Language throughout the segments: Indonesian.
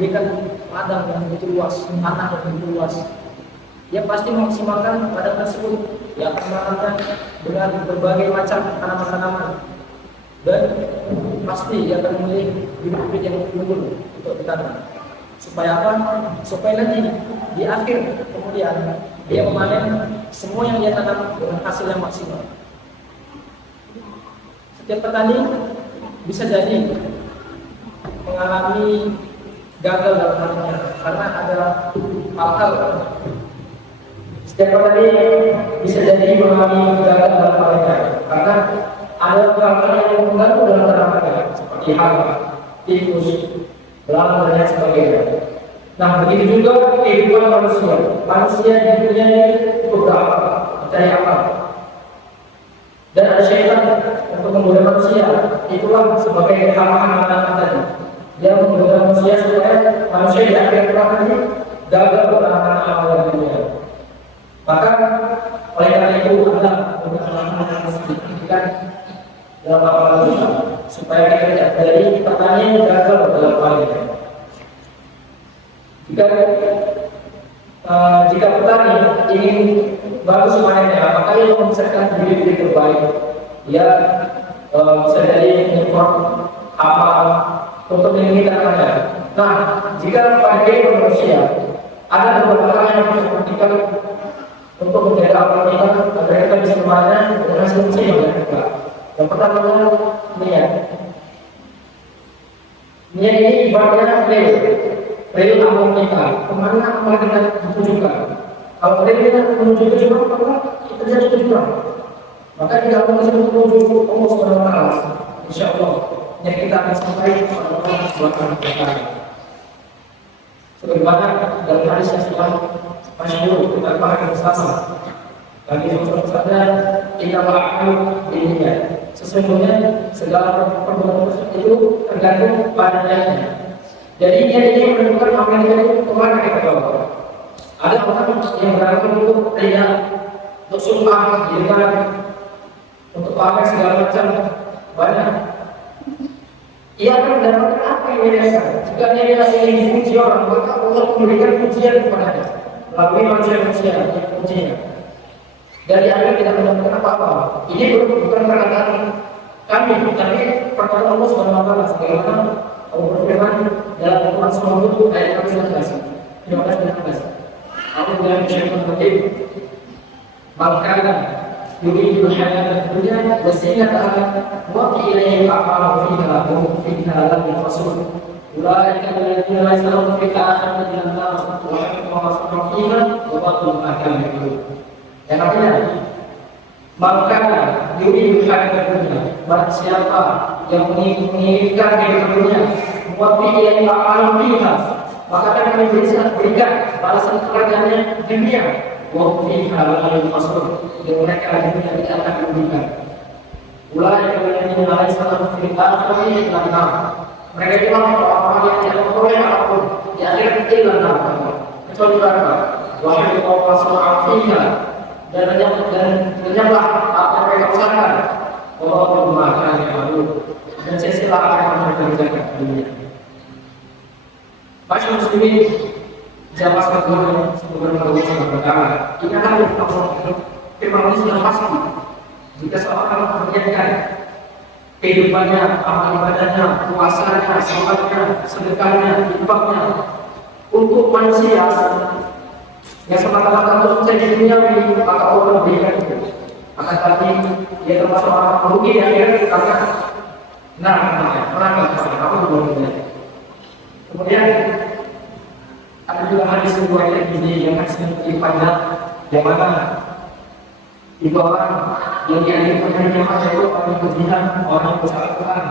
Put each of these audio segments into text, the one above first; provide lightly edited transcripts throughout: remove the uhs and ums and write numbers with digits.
diberikan ladang yang begitu luas, tanah yang begitu luas, dia pasti memaksimalkan ladang tersebut. Dia akan menanamnya dengan berbagai macam tanaman-tanaman, dan pasti dia akan memilih bibit-bibit yang unggul untuk ditanam. Supaya apa? Supaya nanti di akhir kemudian dia memanen semua yang dia tanam dengan hasil yang maksimal. Setiap petani bisa jadi mengalami gagal dalam harinya karena ada hal-hal. Setiap petani bisa jadi mengalami gagal dalam harinya karena ada hal-hal yang mengganggu dalam tanamannya seperti hama, tikus, belalang dan lain sebagainya. Nah, begitu juga kehidupan manusia. Manusia di dunia ini beberapa, percaya apa? Dan ada syaitan untuk menggoda manusia. Itulah sebagai hama-hama tadi. Dia menggoda manusia supaya manusia di akhir zaman ini gagal dalam amal dunia. Maka oleh karena itu adalah untuk anak-anak pendidikan dalam amal dunia supaya kita tidak dari pertanian gagal dalam hal ini. Jika petani ingin bagus panennya, maka ia memisahkan bibit-bibit terbaik. Ia bisa jadi import hama untuk melindungi tanamannya. Nah, jika pada kehidupan manusia ada beberapa hal yang harus diperhatikan untuk menjaga amal kita agar kita bisa memanen dengan hasil yang juga. Yang pertama adalah niat. Niat ini ibaratnya rel amal kita, kemana amal kita ditujukan. Kalau rel kita menuju tujuan, maka kita jadi tujuan. Maka jika amal kita menuju Allah Subhanahu Wa Taala, insya Allah yang kita akan sampai pada Allah Subhanahu Wa Taala. Sebagaimana dalam hadis yang sudah masyhur kita bahas bersama. Bagi Rasulullah kita bahas ini. Sesungguhnya segala perbuatan itu tergantung pada niatnya. Jadi dia ini menentukan apa yang itu kemana kita bawa. Ada orang yang berangkat untuk ria, untuk sumpah, untuk pamer segala macam banyak. Ia akan mendapatkan apa yang dia rasakan. Jika dia ingin dipuji orang, maka Allah memberikan pujian kepadanya melalui manusia pujinya. Dari akhir tidak mendapatkan apa-apa. Ini bukan perkataan kami, tapi perkataan Allah Subhanahu Wa Taala. Sebagaimana Allah berfirman dalam Al-Quran Surah Hud ayat 15 dan 16. Allah bilang syaitan rajim, maka yuridu hayatan dunya wa zinataha wa fi ilayhi aqrabu fiha wa fiha lam yafsun. Ulaika alladziina laysa lahum fil akhirati illa an-nar wa haqqu ma sanu fiha wa batil ma kanu ya'malun. Yang artinya maka yuridu hayatan dunya, barang siapa yang menginginkan kehidupan dunia, wafi yang akan fiha, maka akan kami berikan balasan pekerjaannya di dunia. Wafi halal masuk, dan mereka di dunia tidak akan merugikan. Ulai yang menilai salah firman kami karena mereka itu orang-orang yang tidak memperoleh apapun di akhir ilan kecuali neraka. Wahai kaum masalah fiha, dan menyembah apa yang mereka usahakan. Allah bermakan yang malu dan sesilah apa yang mereka kerjakan di dunia. Masyarakat muslimin jamaah sekalian sebagaimana Allah Subhanahu Wa Taala, ini adalah firman Allah yang pasti. Jika seorang mengerjakan kehidupannya, amal ibadahnya, puasanya, salatnya, sedekahnya, infaknya untuk manusia yang semata-mata untuk mencari dunia, maka Allah memberikan itu. Akan tetapi dia termasuk orang merugi di akhirat karena neraka apa boleh. Kemudian ada juga hadis riwayat ini yang sedikit panjang, yang mana itu orang yang dianjurkan dari jamaah itu orang yang berjihad, orang yang bersalah Quran,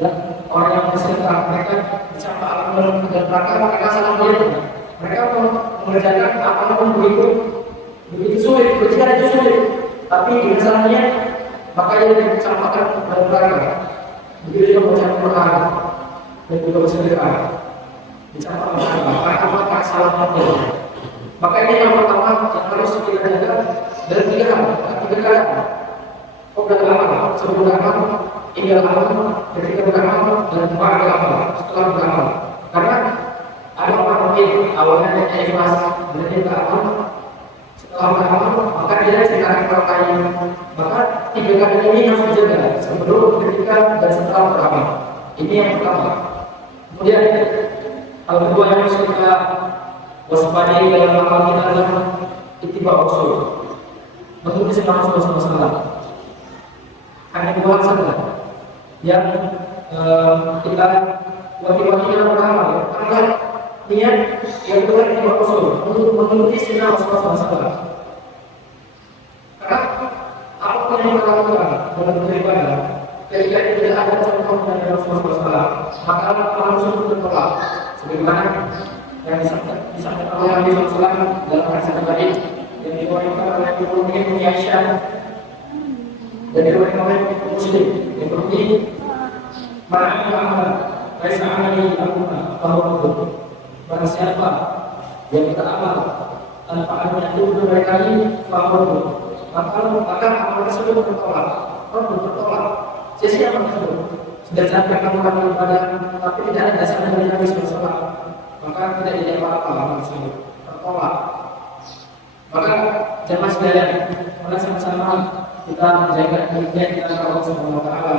dan orang yang bersedekah. Mereka bersama alam dan neraka mereka salah diri. Mereka mengerjakan apapun begitu sulit, berjihad itu sulit. Tapi dengan salahnya maka ia dicampakkan dalam neraka. Begitu juga baca Quran dan juga bersedekah, dicampakkan neraka. Maka salah motor. Maka ini yang pertama yang harus kita jaga dan tiga kali. Qabla al-amal, sebelum amal, tinggal amal, ketika beramal dan ba'da amal, setelah beramal. Karena yakin awalnya dia ikhlas, berarti beramal. Setelah beramal, maka dia tidak akan melakukan. Maka 3 kali ini harus dijaga sebelum, ketika, dan setelah beramal. Ini yang pertama. Kemudian hal kedua yang harus kita waspadai dalam amal kita adalah ittiba usul, mengikuti sunnah Rasulullah SAW. Hanya 2 saja yang kita wakil-wakil dalam beramal. Karena niat yang kedua ittiba usul, untuk mengikuti sunnah Rasulullah SAW. Karena apapun yang kita lakukan dalam beribadah, ketika tidak ada contoh dari Rasulullah SAW, maka langsung tertolak. Sebagaimana yang disampaikan oleh Nabi SAW dalam hadis tadi yang diriwayatkan oleh Ibnu Aisyah dan diriwayatkan oleh Muslim yang berbunyi, "Man amila laisa amali amruna fahuwa radd." Barang siapa yang beramal tanpa adanya tuntunan dari kami, fahuwa radd, maka amal tersebut tertolak. Tertolak. Sia-sia amal tersebut. Sudah sampai kamu melakukan ibadah, tapi tidak ada dasarnya dari Nabi SAW, maka tidak jadi apa-apa amal tersebut. Tertolak. Maka jemaah sekalian, mari sama-sama kita menjaga diri kita kepada Allah Subhanahu wa taala.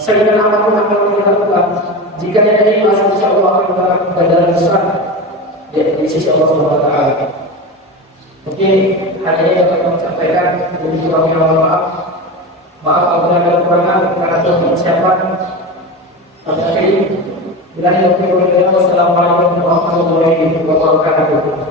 Segala apapun yang kita lakukan, jika ada ikhlas, insyaallah akan mendapatkan ganjaran besar di sisi Allah Subhanahu wa taala. Mungkin hanya ini dapat kami sampaikan, dan juga mohon maaf. Maaf apabila ada kekurangan karena persiapan. Pada akhir ini, bila ada kekurangan, wassalamualaikum warahmatullahi wabarakatuh.